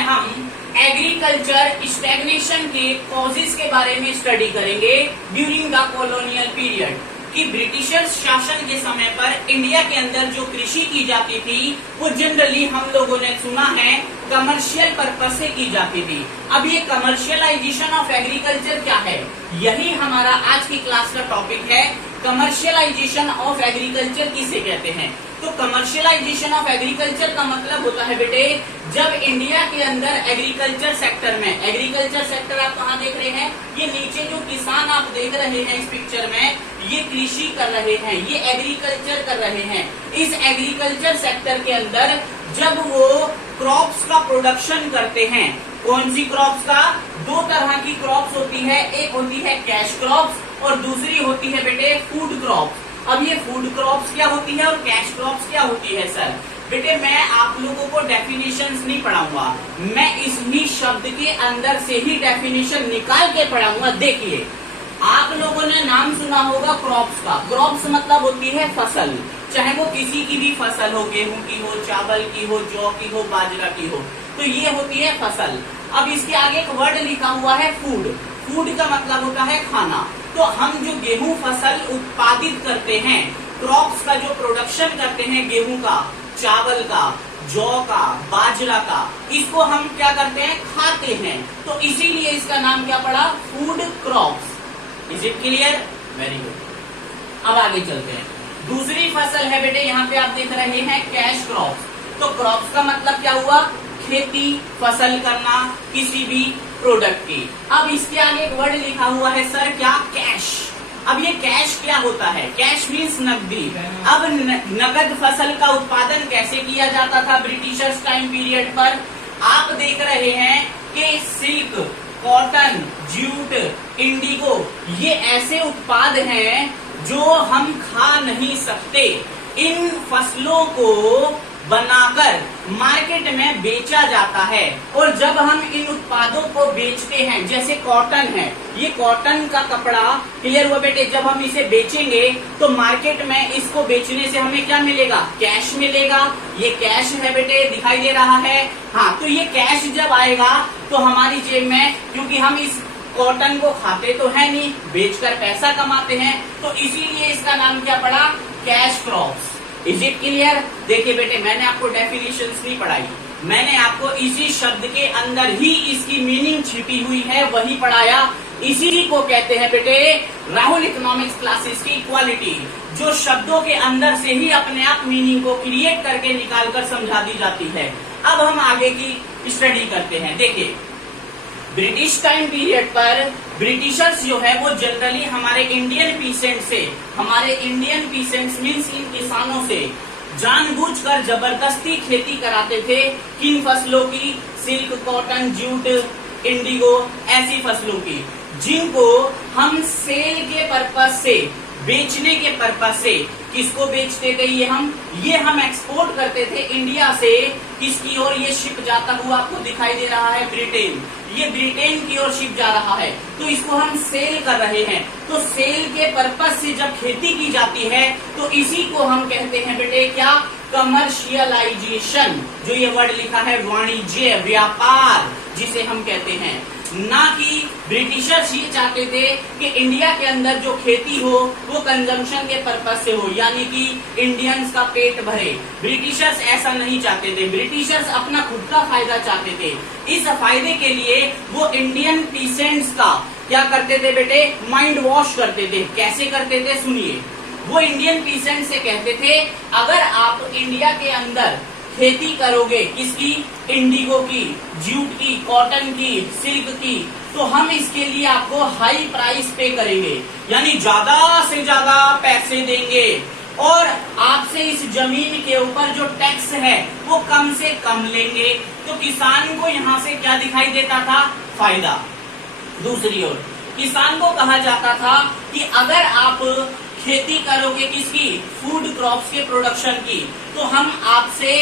में हम agriculture stagnation के कॉजेस के बारे में स्टडी करेंगे ड्यूरिंग द कॉलोनियल पीरियड कि ब्रिटिशर्स शासन के समय पर इंडिया के अंदर जो कृषि की जाती थी वो जनरली हम लोगों ने सुना है कमर्शियल पर्पस से की जाती थी। अब ये कमर्शियलाइजेशन ऑफ एग्रीकल्चर क्या है, यही हमारा आज की क्लास का टॉपिक है। कमर्शियलाइजेशन ऑफ एग्रीकल्चर किसे कहते हैं? तो कमर्शियलाइजेशन ऑफ एग्रीकल्चर का मतलब होता है बेटे, जब इंडिया के अंदर एग्रीकल्चर सेक्टर में, एग्रीकल्चर सेक्टर आप कहाँ देख रहे हैं, ये नीचे जो किसान आप देख रहे हैं इस पिक्चर में, ये कृषि कर रहे हैं, ये एग्रीकल्चर कर रहे हैं। इस एग्रीकल्चर सेक्टर के अंदर जब वो क्रॉप्स का प्रोडक्शन करते हैं, कौन सी क्रॉप्स का? दो तरह की क्रॉप्स होती है, एक होती है कैश क्रॉप्स और दूसरी होती है बेटे फूड क्रॉप्स। अब ये फूड क्रॉप्स क्या होती है और कैश क्रॉप्स क्या होती है? सर बेटे मैं आप लोगों को डेफिनेशंस नहीं पढ़ाऊंगा, मैं इसी शब्द के अंदर से ही डेफिनेशन निकाल के पढ़ाऊंगा। देखिए आप लोगों ने नाम सुना होगा क्रॉप्स का। क्रॉप्स मतलब होती है फसल, चाहे वो किसी की भी फसल हो, गेहूं की हो, चावल की हो, जौ की हो, बाजरा की हो, तो ये होती है फसल। अब इसके आगे एक वर्ड लिखा हुआ है फूड। फूड का मतलब होता है खाना। तो हम जो गेहूं फसल उत्पादित करते हैं, क्रॉप्स का जो प्रोडक्शन करते हैं गेहूं का, चावल का, जौ का, बाजरा का, इसको हम क्या करते हैं? खाते हैं। तो इसीलिए इसका नाम क्या पड़ा? Food crops. Is it clear? Very good. अब आगे चलते हैं। दूसरी फसल है बेटे, यहाँ पे आप देख रहे हैं कैश क्रॉप्स। तो क्रॉप्स का मतलब क्या हुआ? खेती, फसल करना किसी भी प्रोडक्ट की। अब इसके आगे एक वर्ड लिखा हुआ है सर क्या? कैश। अब ये कैश क्या होता है? कैश मीन्स नकदी। अब नकद फसल का उत्पादन कैसे किया जाता था ब्रिटिशर्स टाइम पीरियड पर? आप देख रहे हैं कि सिल्क, कॉटन, जूट, इंडिगो, ये ऐसे उत्पाद हैं जो हम खा नहीं सकते। इन फसलों को बनाकर मार्केट में बेचा जाता है और जब हम इन उत्पादों को बेचते हैं, जैसे कॉटन है, ये कॉटन का कपड़ा, क्लियर हुआ बेटे, जब हम इसे बेचेंगे तो मार्केट में इसको बेचने से हमें क्या मिलेगा? कैश मिलेगा। ये कैश है बेटे, दिखाई दे रहा है। हाँ, तो ये कैश जब आएगा तो हमारी जेब में, क्योंकि हम इस कॉटन को खाते तो है नहीं, बेचकर पैसा कमाते हैं, तो इसीलिए इसका नाम क्या पड़ा? Cash crops. Is it clear? देखिए बेटे मैंने आपको डेफिनेशंस नहीं पढ़ाई, मैंने आपको इसी शब्द के अंदर ही इसकी मीनिंग छिपी हुई है वही पढ़ाया। इसी को कहते हैं बेटे राहुल इकोनॉमिक्स क्लासेस की इक्वालिटी, जो शब्दों के अंदर से ही अपने आप मीनिंग को क्रिएट करके निकाल कर समझा दी जाती है। अब हम आगे की स्टडी करते हैं। देखिए ब्रिटिश टाइम पीरियड पर ब्रिटिशर्स जो है वो जनरली हमारे इंडियन पीसेंट से, हमारे इंडियन पीसेंट्स मीन्स इन किसानों से जानबूझकर जबरदस्ती खेती कराते थे। किन फसलों की? सिल्क, कॉटन, जूट, इंडिगो, ऐसी फसलों की, जिनको हम सेल के पर्पज से, बेचने के पर्पज से, किसको बेचते थे? ये हम एक्सपोर्ट करते थे इंडिया से। किसकी ओर? ये शिप जाता हुआ आपको दिखाई दे रहा है ब्रिटेन, ये ब्रिटेन की ओर शिप जा रहा है, तो इसको हम सेल कर रहे हैं। तो सेल के पर्पज से जब खेती की जाती है तो इसी को हम कहते हैं बेटे क्या? कमर्शियलाइजेशन। जो ये वर्ड लिखा है वाणिज्य, व्यापार जिसे हम कहते हैं। ना कि ब्रिटिशर्स ये चाहते थे कि इंडिया के अंदर जो खेती हो वो कंजम्पशन के पर्पज से हो, यानी कि इंडियंस का पेट भरे। ब्रिटिशर्स ऐसा नहीं चाहते थे, ब्रिटिशर्स अपना खुद का फायदा चाहते थे। इस फायदे के लिए वो इंडियन पीसेंट्स का क्या करते थे बेटे? माइंड वॉश करते थे। कैसे करते थे? सुनिए, वो इंडियन पीसेंट से कहते थे अगर आप इंडिया के अंदर खेती करोगे, किसकी? इंडिगो की, जूट की, कॉटन की, सिल्क की, तो हम इसके लिए आपको हाई प्राइस पे करेंगे, यानी ज्यादा से ज्यादा पैसे देंगे और आपसे इस जमीन के ऊपर जो टैक्स है वो कम से कम लेंगे। तो किसान को यहाँ से क्या दिखाई देता था? फायदा। दूसरी ओर किसान को कहा जाता था कि अगर आप खेती करोगे किसकी? फूड क्रॉप्स के प्रोडक्शन की, तो हम आपसे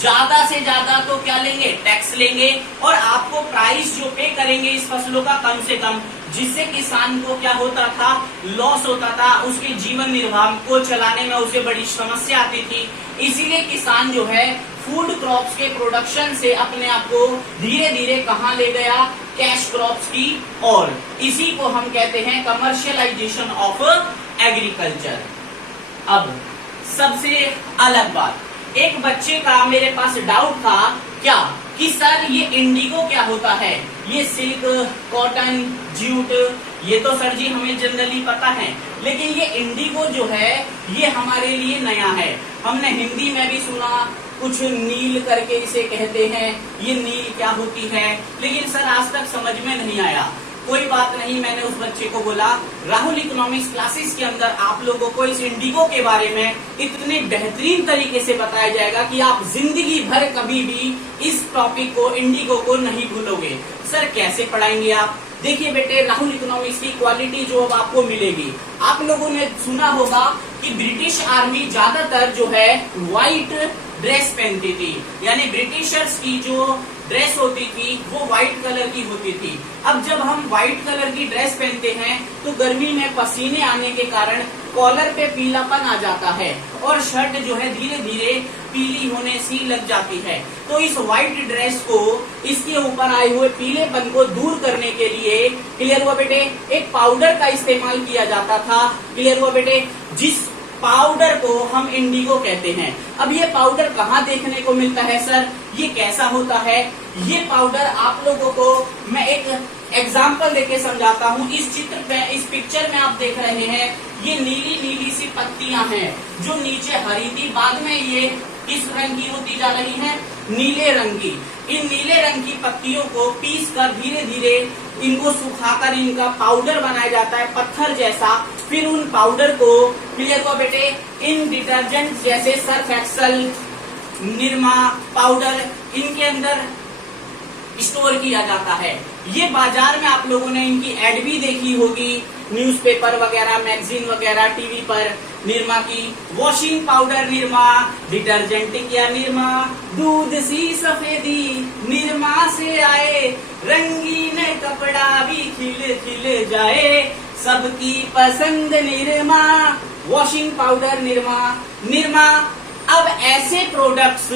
ज्यादा से ज्यादा तो क्या लेंगे? टैक्स लेंगे और आपको प्राइस जो पे करेंगे इस फसलों का कम से कम, जिससे किसान को क्या होता था? लॉस होता था, उसके जीवन निर्वाह को चलाने में उसे बड़ी समस्या आती थी। इसीलिए किसान जो है फूड क्रॉप्स के प्रोडक्शन से अपने आप को धीरे धीरे कहां ले गया, कैश क्रॉप्स की ओर। इसी को हम कहते हैं कमर्शियलाइजेशन ऑफ एग्रीकल्चर। अब सबसे अलग बात, एक बच्चे का मेरे पास डाउट था क्या कि सर ये इंडिगो क्या होता है, ये सिल्क, कॉटन, जूट, ये तो सर जी हमें जनरली पता है, लेकिन ये इंडिगो जो है ये हमारे लिए नया है। हमने हिंदी में भी सुना, कुछ नील करके इसे कहते हैं, ये नील क्या होती है, लेकिन सर आज तक समझ में नहीं आया। कोई बात नहीं, मैंने उस बच्चे को बोला राहुल इकोनॉमिक्स क्लासेस के अंदर आप लोगों को इस इंडिगो के बारे में इतने बेहतरीन तरीके से बताया जाएगा कि आप जिंदगी भर कभी भी इस टॉपिक को, इंडिगो को नहीं भूलोगे। सर कैसे पढ़ाएंगे आप? देखिए बेटे, राहुल इकोनॉमिक्स की क्वालिटी जो अब आपको मिलेगी, आप लोगों ने सुना होगा कि ब्रिटिश आर्मी ज्यादातर जो है व्हाइट ड्रेस पहनती थी, यानी ब्रिटिशर्स की जो ड्रेस होती थी वो व्हाइट कलर की होती थी। अब जब हम व्हाइट कलर की ड्रेस पहनते हैं तो गर्मी में पसीने आने के कारण कॉलर पे पीलापन आ जाता है और शर्ट जो है धीरे धीरे पीली होने सी लग जाती है। तो इस व्हाइट ड्रेस को, इसके ऊपर आए हुए पीलेपन को दूर करने के लिए, क्लियर हुआ बेटे, एक पाउडर का इस्तेमाल किया जाता था। क्लियर हुआ बेटे, जिस पाउडर को हम इंडिगो कहते हैं। अब ये पाउडर कहाँ देखने को मिलता है सर, ये कैसा होता है? ये पाउडर आप लोगों को मैं एक एग्जाम्पल देके समझाता हूँ। इस चित्र में, इस पिक्चर में आप देख रहे हैं, ये नीली नीली सी पत्तियां हैं जो नीचे हरी थी, बाद में ये किस रंग की होती जा रही है, नीले रंग की। इन नीले रंग की पत्तियों को पीस कर धीरे धीरे इनको सुखाकर इनका पाउडर बनाया जाता है, पत्थर जैसा। फिर उन पाउडर को, क्लियर को बेटे, इन डिटर्जेंट जैसे सर्फ एक्सल, निरमा पाउडर, इनके अंदर स्टोर किया जाता है। ये बाजार में आप लोगों ने इनकी एड भी देखी होगी, न्यूज़पेपर वगैरह, मैगजीन वगैरह, टीवी पर। निरमा की वॉशिंग पाउडर निरमा, डिटर्जेंट क्या निरमा, दूध सी सफेदी निरमा से आए, रंगीन कपड़ा भी खिल खिल जाए, सबकी पसंद निरमा, वॉशिंग पाउडर निरमा, निरमा। अब ऐसे प्रोडक्ट्स,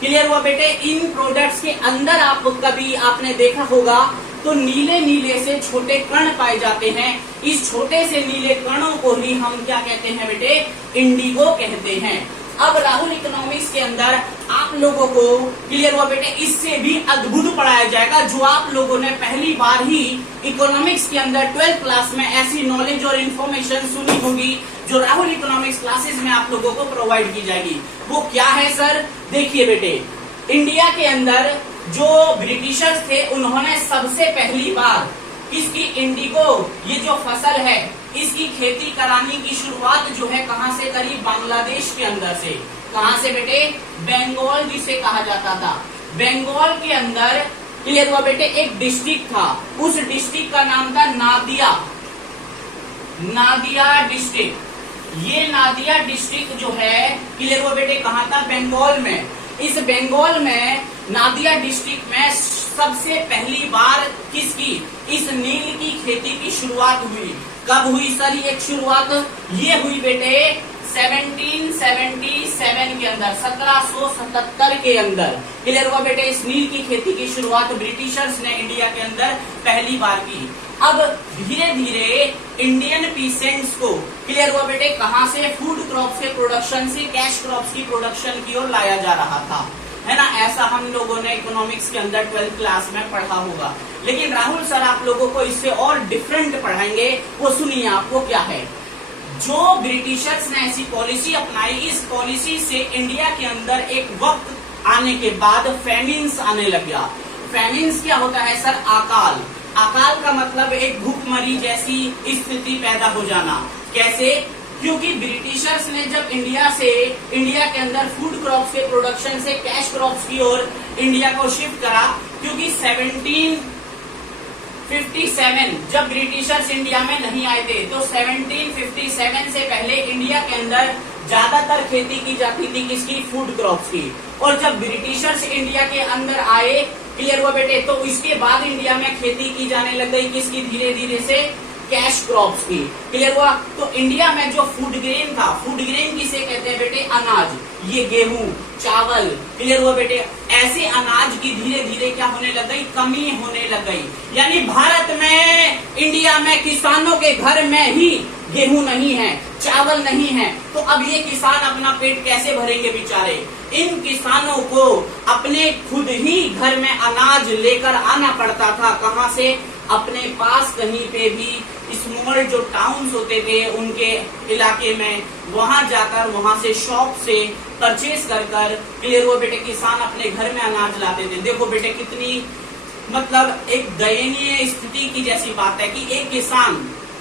क्लियर हुआ बेटे, इन प्रोडक्ट्स के अंदर आप कभी आपने देखा होगा तो नीले नीले से छोटे कण पाए जाते हैं। इस छोटे से नीले कणों को ही हम क्या कहते हैं बेटे, इंडिगो कहते हैं। अब राहुल इकोनॉमिक्स के अंदर आप लोगों को, क्लियर हुआ बेटे, इससे भी अद्भुत पढ़ाया जाएगा जो आप लोगों ने पहली बार ही इकोनॉमिक्स के अंदर 12th क्लास में ऐसी नॉलेज और इन्फॉर्मेशन सुनी होगी जो राहुल इकोनॉमिक्स क्लासेस में आप लोगों को प्रोवाइड की जाएगी। वो क्या है सर? देखिए बेटे, इंडिया के अंदर जो ब्रिटिशर्स थे उन्होंने सबसे पहली बार इसकी इंडिगो, ये जो फसल है, इसकी खेती कराने की शुरुआत जो है कहां से करी? बांग्लादेश के अंदर से। कहां से बेटे? बंगाल जिसे कहा जाता था। बंगाल के अंदर, क्लियर हुआ बेटे, एक डिस्ट्रिक्ट था, उस डिस्ट्रिक्ट का नाम था नादिया, नादिया डिस्ट्रिक्ट। ये नादिया डिस्ट्रिक्ट जो है, क्लियर हुआ बेटे, कहाँ था? बंगाल में। इस बंगाल में नादिया डिस्ट्रिक्ट में सबसे पहली बार किसकी, इस नील की खेती की शुरुआत हुई। कब हुई सर ये शुरुआत? ये हुई बेटे 1777 के अंदर, 1777 के अंदर। क्लियर हुआ बेटे, इस नील की खेती की शुरुआत ब्रिटिशर्स ने इंडिया के अंदर पहली बार की। अब धीरे धीरे इंडियन पीसेंट्स को, क्लियर हुआ बेटे, कहां से? फूड क्रॉप्स के प्रोडक्शन से कैश क्रॉप्स की प्रोडक्शन की ओर लाया जा रहा था, है ना। ऐसा हम लोगों ने इकोनॉमिक्स के अंदर 12th क्लास में पढ़ा होगा। लेकिन राहुल सर आप लोगों को इससे और डिफरेंट पढ़ाएंगे। वो सुनिए आपको क्या है। जो ब्रिटिशर्स ने ऐसी पॉलिसी अपनाई, इस पॉलिसी से इंडिया के अंदर एक वक्त आने के बाद फेमिन्स आने लग गया। फेमिन्स क्या होता है सर? अकाल। अकाल का मतलब एक भूखमरी जैसी स्थिति पैदा हो जाना। कैसे? क्योंकि ब्रिटिशर्स ने जब इंडिया के अंदर फूड क्रॉप्स के प्रोडक्शन से कैश क्रॉप्स की ओर इंडिया को शिफ्ट करा, क्योंकि 1757 जब ब्रिटिशर्स इंडिया में नहीं आए थे, तो 1757 से पहले इंडिया के अंदर ज्यादातर खेती की जाती थी किसकी? फूड क्रॉप्स की। और जब ब्रिटिशर्स इंडिया के अंदर आए, क्लियर हुआ बेटे, तो इसके बाद इंडिया में खेती की जाने लग गई किसकी? धीरे धीरे से कैश क्रॉप्स की। क्लियर हुआ? तो इंडिया में जो फूड ग्रेन था, फूड ग्रेन किसे कहते हैं बेटे? अनाज। ये गेहूं, चावल। क्लियर हुआ बेटे? ऐसे अनाज की धीरे धीरे क्या होने लग गई? कमी होने लग गई। यानी भारत में, इंडिया में किसानों के घर में ही गेहूं नहीं है, चावल नहीं है, तो अब ये किसान अपना पेट कैसे भरेंगे बेचारे? इन किसानों को अपने खुद ही घर में अनाज लेकर आना पड़ता था। कहां से? अपने पास कहीं पे भी स्मॉल जो टाउन्स होते थे उनके इलाके में, वहां जाकर वहां से शॉप से परचेज कर कर, क्लियर हुआ बेटे, किसान अपने घर में अनाज लाते थे। देखो बेटे कितनी मतलब एक दयनीय स्थिति की जैसी बात है कि एक किसान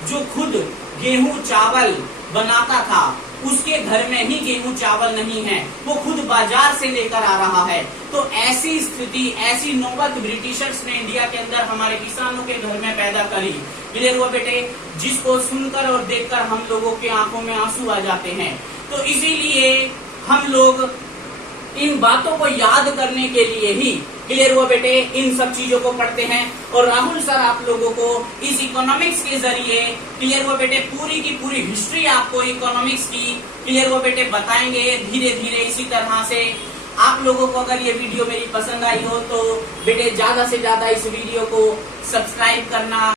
जो खुद गेहूं चावल बनाता था, उसके घर में ही गेहूं चावल नहीं है, वो खुद बाजार से लेकर आ रहा है। तो ऐसी स्थिति, ऐसी नौबत ब्रिटिशर्स ने इंडिया के अंदर हमारे किसानों के घर में पैदा करी। क्लियर हुआ बेटे? जिसको सुनकर और देखकर हम लोगों की आंखों में आंसू आ जाते हैं। तो इसीलिए हम लोग इन बातों को याद करने के लिए ही, क्लियर हुआ बेटे, इन सब चीजों को पढ़ते हैं। और राहुल सर आप लोगों को इस इकोनॉमिक्स के जरिए, क्लियर हुआ बेटे, पूरी की पूरी हिस्ट्री आपको इकोनॉमिक्स की, क्लियर हुआ बेटे, बताएंगे धीरे धीरे। इसी तरह से आप लोगों को अगर ये वीडियो मेरी पसंद आई हो तो बेटे ज्यादा से ज्यादा इस वीडियो को सब्सक्राइब करना,